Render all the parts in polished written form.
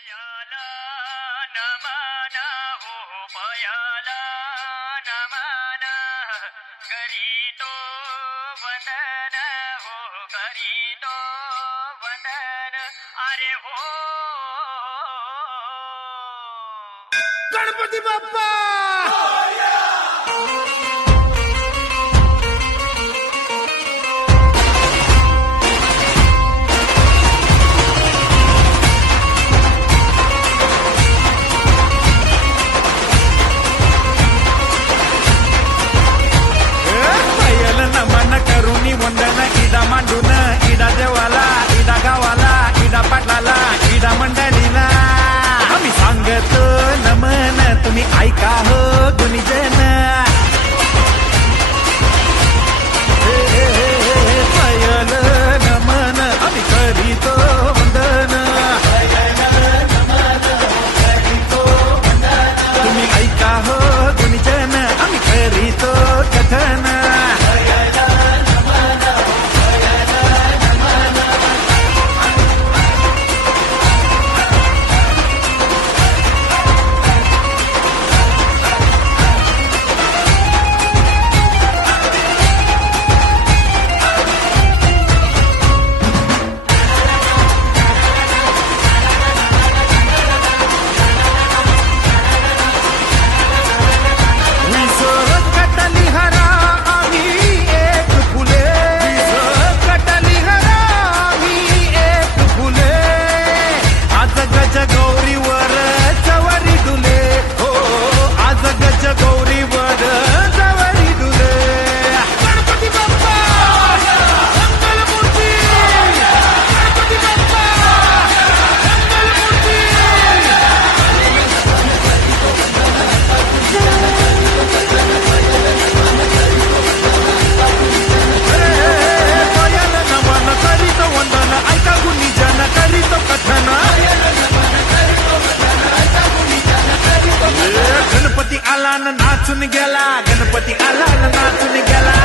पयाला नमन हो पयाला नमन करीतो वंदन हो करीतो वंदन अरे हो गणपती बाप्पा नमन करुणी वंदन इडा मांडून इडा देवाला इडा गावाला इडा पाटलाला इडा मंडळीला आम्ही सांगतो नमन तुम्ही ऐका हो गुणीजन पयल नमन आम्ही करीतो वंदन तुम्ही ऐका हो गुणीजन आम्ही करीतो कथन गणपती आला न नाचून गेला गणपती आला न नाचून गेला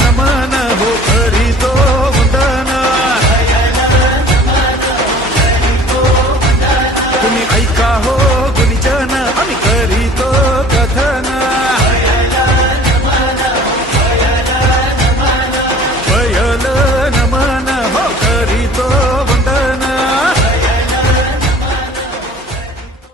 नमन हो करीतो वंदन तुम्ही ऐका हो गुणीजन आम्ही करीतो